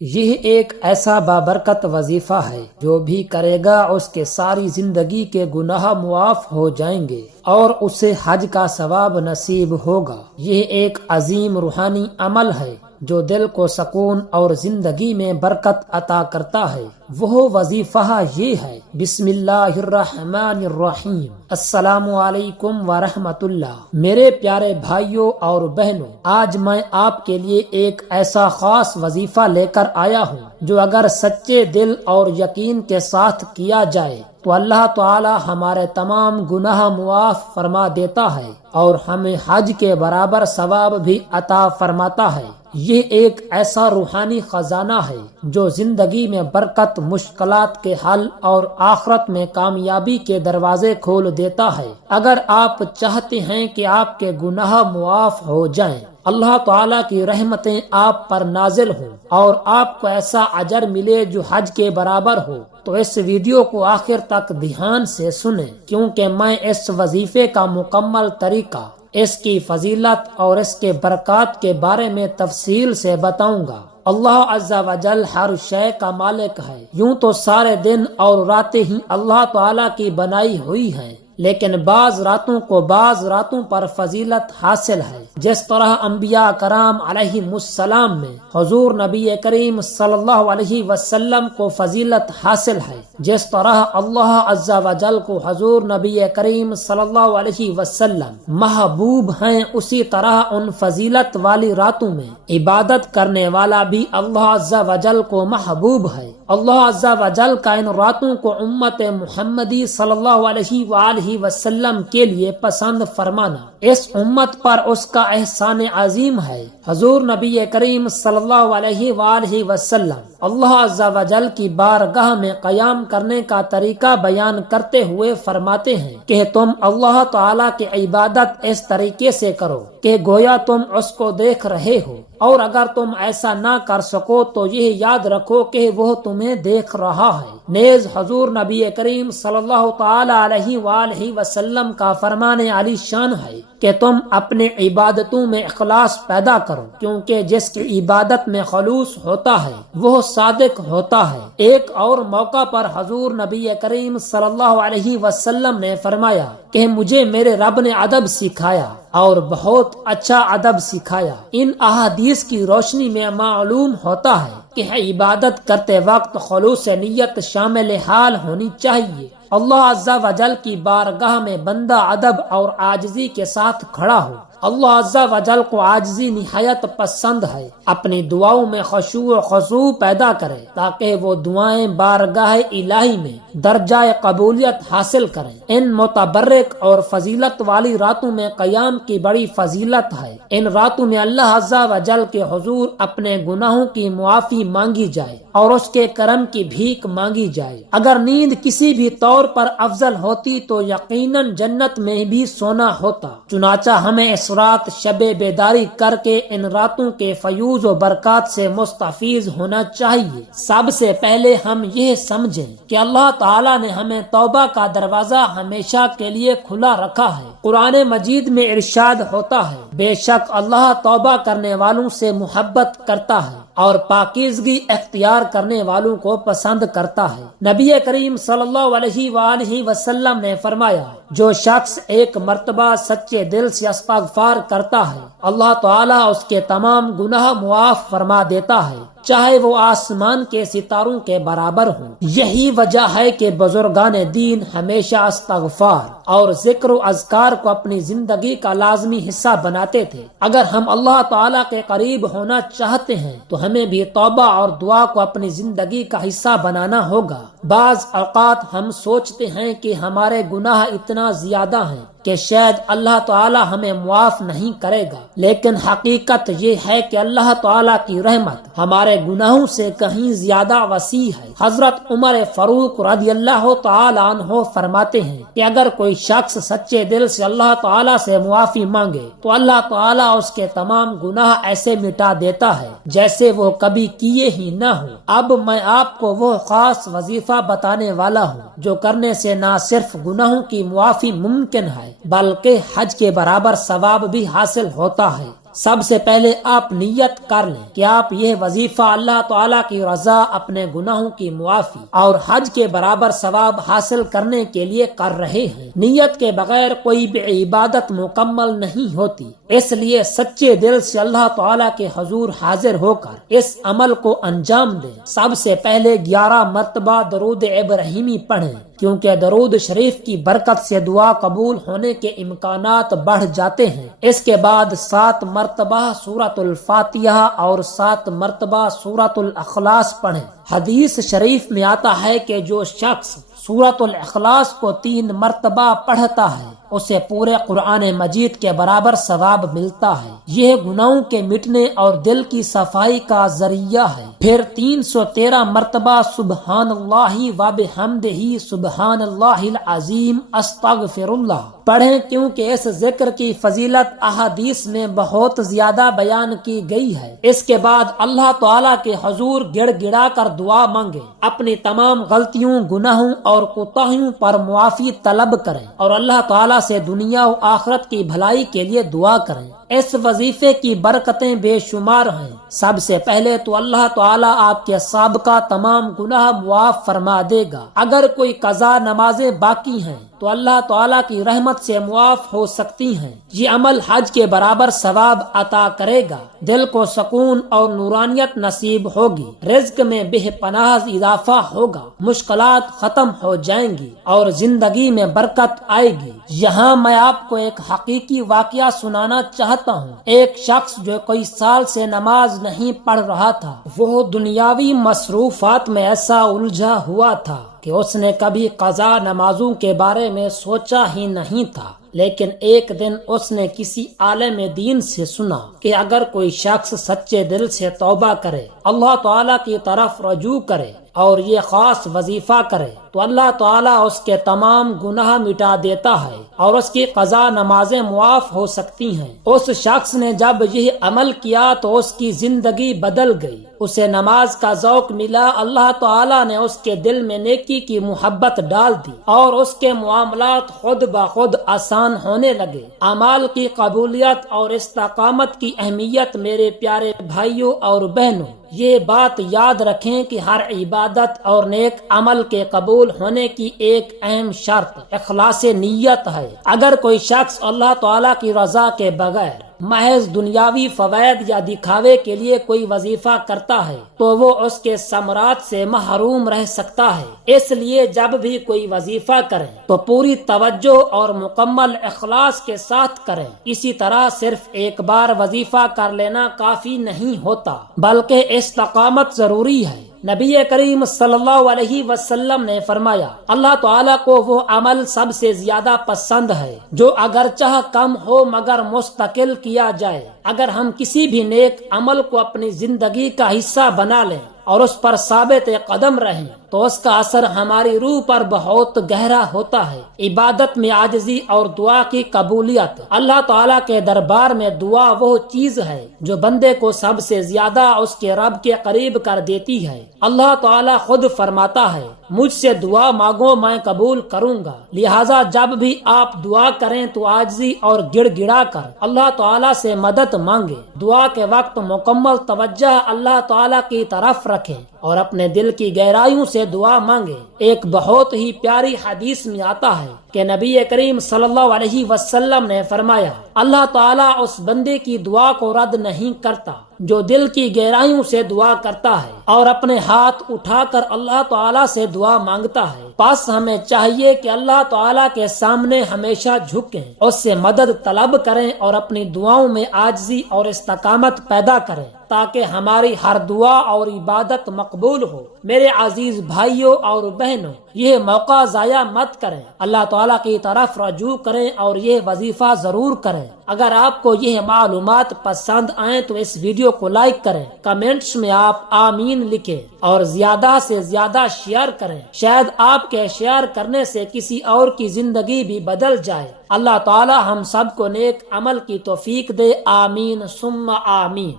یہ ایک ایسا بابرکت وظیفہ ہے جو بھی کرے گا اس کے ساری زندگی کے گناہ معاف ہو جائیں گے اور اسے حج کا ثواب نصیب ہوگا۔ یہ ایک عظیم روحانی عمل ہے جو دل کو سکون اور زندگی میں برکت عطا کرتا ہے۔ وہ وظیفہ یہ ہے: بسم اللہ الرحمن الرحیم، السلام علیکم ورحمۃ اللہ۔ میرے پیارے بھائیوں اور بہنوں، آج میں آپ کے لیے ایک ایسا خاص وظیفہ لے کر آیا ہوں جو اگر سچے دل اور یقین کے ساتھ کیا جائے تو اللہ تعالی ہمارے تمام گناہ معاف فرما دیتا ہے اور ہمیں حج کے برابر ثواب بھی عطا فرماتا ہے۔ یہ ایک ایسا روحانی خزانہ ہے جو زندگی میں برکت، مشکلات کے حل اور آخرت میں کامیابی کے دروازے کھول دیتا ہے۔ اگر آپ چاہتے ہیں کہ آپ کے گناہ معاف ہو جائیں، اللہ تعالیٰ کی رحمتیں آپ پر نازل ہوں اور آپ کو ایسا اجر ملے جو حج کے برابر ہو، تو اس ویڈیو کو آخر تک دھیان سے سنیں، کیونکہ میں اس وظیفے کا مکمل طریقہ، اس کی فضیلت اور اس کے برکات کے بارے میں تفصیل سے بتاؤں گا۔ اللہ عز و جل ہر شے کا مالک ہے۔ یوں تو سارے دن اور راتیں ہی اللہ تعالیٰ کی بنائی ہوئی ہیں، لیکن بعض راتوں کو بعض راتوں پر فضیلت حاصل ہے۔ جس طرح انبیاء کرام علیہ السلام میں حضور نبی کریم صلی اللہ علیہ وسلم کو فضیلت حاصل ہے، جس طرح اللہ عز و جل کو حضور نبی کریم صلی اللہ علیہ وسلم محبوب ہیں، اسی طرح ان فضیلت والی راتوں میں عبادت کرنے والا بھی اللہ عز و جل کو محبوب ہے۔ اللہ عز و جل کا ان راتوں کو امت محمدی صلی اللہ علیہ وآلہ وسلم کے لیے پسند فرمانا اس امت پر اس کا احسان عظیم ہے۔ حضور نبی کریم صلی اللہ علیہ وآلہ وسلم اللہ عز و جل کی بارگاہ میں قیام کرنے کا طریقہ بیان کرتے ہوئے فرماتے ہیں کہ تم اللہ تعالیٰ کی عبادت اس طریقے سے کرو کہ گویا تم اس کو دیکھ رہے ہو، اور اگر تم ایسا نہ کر سکو تو یہ یاد رکھو کہ وہ تمہیں دیکھ رہا ہے۔ نیز حضور نبی کریم صلی اللہ تعالی علیہ وآلہ وسلم کا فرمان علی شان ہے کہ تم اپنے عبادتوں میں اخلاص پیدا کرو، کیونکہ جس کی عبادت میں خلوص ہوتا ہے وہ صادق ہوتا ہے۔ ایک اور موقع پر حضور نبی کریم صلی اللہ علیہ وسلم نے فرمایا کہ مجھے میرے رب نے ادب سکھایا اور بہت اچھا ادب سکھایا۔ ان احادیث کی روشنی میں معلوم ہوتا ہے کہ عبادت کرتے وقت خلوص نیت شامل حال ہونی چاہیے۔ اللہ عز و جل کی بارگاہ میں بندہ ادب اور عاجزی کے ساتھ کھڑا ہو۔ اللہ عز و جل کو عاجزی نہایت پسند ہے۔ اپنی دعاؤں میں خشوع و خضوع پیدا کرے تاکہ وہ دعائیں بارگاہ الہی میں درجہ قبولیت حاصل کریں۔ ان متبرک اور فضیلت والی راتوں میں قیام کی بڑی فضیلت ہے۔ ان راتوں میں اللہ عز و جل کے حضور اپنے گناہوں کی معافی مانگی جائے اور اس کے کرم کی بھیک مانگی جائے۔ اگر نیند کسی بھی طور پر افضل ہوتی تو یقیناً جنت میں بھی سونا ہوتا۔ چنانچہ ہمیں اس رات شب بیداری کر کے ان راتوں کے فیوز و برکات سے مستفیض ہونا چاہیے۔ سب سے پہلے ہم یہ سمجھیں کہ اللہ تعالیٰ نے ہمیں توبہ کا دروازہ ہمیشہ کے لیے کھلا رکھا ہے۔ قرآن مجید میں ارشاد ہوتا ہے، بے شک اللہ توبہ کرنے والوں سے محبت کرتا ہے اور پاکیزگی اختیار کرنے والوں کو پسند کرتا ہے۔ نبی کریم صلی اللہ علیہ وآلہ وسلم نے فرمایا، جو شخص ایک مرتبہ سچے دل سے استغفار کرتا ہے، اللہ تعالیٰ اس کے تمام گناہ معاف فرما دیتا ہے، چاہے وہ آسمان کے ستاروں کے برابر ہوں۔ یہی وجہ ہے کہ بزرگان دین ہمیشہ استغفار اور ذکر و اذکار کو اپنی زندگی کا لازمی حصہ بناتے تھے۔ اگر ہم اللہ تعالیٰ کے قریب ہونا چاہتے ہیں تو ہمیں بھی توبہ اور دعا کو اپنی زندگی کا حصہ بنانا ہوگا۔ بعض اوقات ہم سوچتے ہیں کہ ہمارے گناہ اتنا زیادہ ہیں کہ شاید اللہ تعالیٰ ہمیں معاف نہیں کرے گا، لیکن حقیقت یہ ہے کہ اللہ تعالیٰ کی رحمت ہمارے گناہوں سے کہیں زیادہ وسیع ہے۔ حضرت عمر فاروق رضی اللہ تعالیٰ عنہ فرماتے ہیں کہ اگر کوئی شخص سچے دل سے اللہ تعالیٰ سے معافی مانگے تو اللہ تعالیٰ اس کے تمام گناہ ایسے مٹا دیتا ہے جیسے وہ کبھی کیے ہی نہ ہوں۔ اب میں آپ کو وہ خاص وظیفہ بتانے والا ہوں جو کرنے سے نہ صرف گناہوں کی معافی ممکن ہے بلکہ حج کے برابر ثواب بھی حاصل ہوتا ہے۔ سب سے پہلے آپ نیت کر لیں کہ آپ یہ وظیفہ اللہ تعالیٰ کی رضا، اپنے گناہوں کی معافی اور حج کے برابر ثواب حاصل کرنے کے لیے کر رہے ہیں۔ نیت کے بغیر کوئی بھی عبادت مکمل نہیں ہوتی، اس لیے سچے دل سے اللہ تعالیٰ کے حضور حاضر ہو کر اس عمل کو انجام دیں۔ سب سے پہلے 11 مرتبہ درود ابراہیمی پڑھیں، کیونکہ درود شریف کی برکت سے دعا قبول ہونے کے امکانات بڑھ جاتے ہیں۔ اس کے بعد 7 مرتبہ سورۃ الفاتحہ اور 7 مرتبہ سورۃ الاخلاص پڑھیں۔ حدیث شریف میں آتا ہے کہ جو شخص سورۃ الاخلاص کو 3 مرتبہ پڑھتا ہے اسے پورے قرآن مجید کے برابر ثواب ملتا ہے۔ یہ گناہوں کے مٹنے اور دل کی صفائی کا ذریعہ ہے۔ پھر 313 مرتبہ سبحان اللہ و بحمدہ سبحان اللہ العظیم استغفر اللہ پڑھیں، کیونکہ اس ذکر کی فضیلت احادیث میں بہت زیادہ بیان کی گئی ہے۔ اس کے بعد اللہ تعالیٰ کے حضور گڑ گڑا کر دعا مانگیں، اپنی تمام غلطیوں، گناہوں اور کوتاہیوں پر معافی طلب کریں اور اللہ تعالیٰ سے دنیا و آخرت کی بھلائی کے لیے دعا کریں۔ اس وظیفے کی برکتیں بے شمار ہیں۔ سب سے پہلے تو اللہ تعالیٰ آپ کے سابقہ تمام گناہ معاف فرما دے گا۔ اگر کوئی قضا نمازیں باقی ہیں تو اللہ تعالیٰ کی رحمت سے معاف ہو سکتی ہیں۔ یہ عمل حج کے برابر ثواب عطا کرے گا، دل کو سکون اور نورانیت نصیب ہوگی، رزق میں بے پناہ اضافہ ہوگا، مشکلات ختم ہو جائیں گی اور زندگی میں برکت آئے گی۔ یہاں میں آپ کو ایک حقیقی واقعہ سنانا چاہتا ہوں۔ ایک شخص جو کئی سال سے نماز نہیں پڑھ رہا تھا، وہ دنیاوی مصروفات میں ایسا الجھا ہوا تھا کہ اس نے کبھی قضا نمازوں کے بارے میں سوچا ہی نہیں تھا۔ لیکن ایک دن اس نے کسی عالم دین سے سنا کہ اگر کوئی شخص سچے دل سے توبہ کرے، اللہ تعالیٰ کی طرف رجوع کرے اور یہ خاص وظیفہ کرے تو اللہ تعالیٰ اس کے تمام گناہ مٹا دیتا ہے اور اس کی قضا نمازیں معاف ہو سکتی ہیں۔ اس شخص نے جب یہ عمل کیا تو اس کی زندگی بدل گئی، اسے نماز کا ذوق ملا، اللہ تعالیٰ نے اس کے دل میں نیکی کی محبت ڈال دی اور اس کے معاملات خود بخود آسان ہونے لگے۔ اعمال کی قبولیت اور استقامت کی اہمیت میرے پیارے بھائیوں اور بہنوں، یہ بات یاد رکھیں کہ ہر عبادت اور نیک عمل کے قبول ہونے کی ایک اہم شرط اخلاص نیت ہے۔ اگر کوئی شخص اللہ تعالیٰ کی رضا کے بغیر محض دنیاوی فوائد یا دکھاوے کے لیے کوئی وظیفہ کرتا ہے تو وہ اس کے ثمرات سے محروم رہ سکتا ہے۔ اس لیے جب بھی کوئی وظیفہ کریں تو پوری توجہ اور مکمل اخلاص کے ساتھ کریں۔ اسی طرح صرف ایک بار وظیفہ کر لینا کافی نہیں ہوتا، بلکہ استقامت ضروری ہے۔ نبی کریم صلی اللہ علیہ وسلم نے فرمایا، اللہ تعالیٰ کو وہ عمل سب سے زیادہ پسند ہے جو اگرچہ کم ہو مگر مستقل کیا جائے۔ اگر ہم کسی بھی نیک عمل کو اپنی زندگی کا حصہ بنا لیں اور اس پر ثابت قدم رہیں تو اس کا اثر ہماری روح پر بہت گہرا ہوتا ہے۔ عبادت میں عاجزی اور دعا کی قبولیت، اللہ تعالیٰ کے دربار میں دعا وہ چیز ہے جو بندے کو سب سے زیادہ اس کے رب کے قریب کر دیتی ہے۔ اللہ تعالیٰ خود فرماتا ہے، مجھ سے دعا مانگو میں قبول کروں گا۔ لہٰذا جب بھی آپ دعا کریں تو عاجزی اور گڑ گڑا کر اللہ تعالیٰ سے مدد مانگے۔ دعا کے وقت مکمل توجہ اللہ تعالیٰ کی طرف رکھیں اور اپنے دل کی گہرائیوں سے دعا مانگے۔ ایک بہت ہی پیاری حدیث میں آتا ہے کہ نبی کریم صلی اللہ علیہ وسلم نے فرمایا، اللہ تعالیٰ اس بندے کی دعا کو رد نہیں کرتا جو دل کی گہرائیوں سے دعا کرتا ہے اور اپنے ہاتھ اٹھا کر اللہ تعالیٰ سے دعا مانگتا ہے۔ پس ہمیں چاہیے کہ اللہ تعالیٰ کے سامنے ہمیشہ جھکیں، اس سے مدد طلب کریں اور اپنی دعاؤں میں عاجزی اور استقامت پیدا کریں تاکہ ہماری ہر دعا اور عبادت مقبول ہو۔ میرے عزیز بھائیوں اور بہنوں، یہ موقع ضائع مت کریں، اللہ تعالیٰ کی طرف رجوع کریں اور یہ وظیفہ ضرور کریں۔ اگر آپ کو یہ معلومات پسند آئیں تو اس ویڈیو کو لائک کریں، کمنٹس میں آپ آمین لکھیں اور زیادہ سے زیادہ شیئر کریں۔ شاید آپ کے شیئر کرنے سے کسی اور کی زندگی بھی بدل جائے۔ اللہ تعالیٰ ہم سب کو نیک عمل کی توفیق دے، آمین ثم آمین۔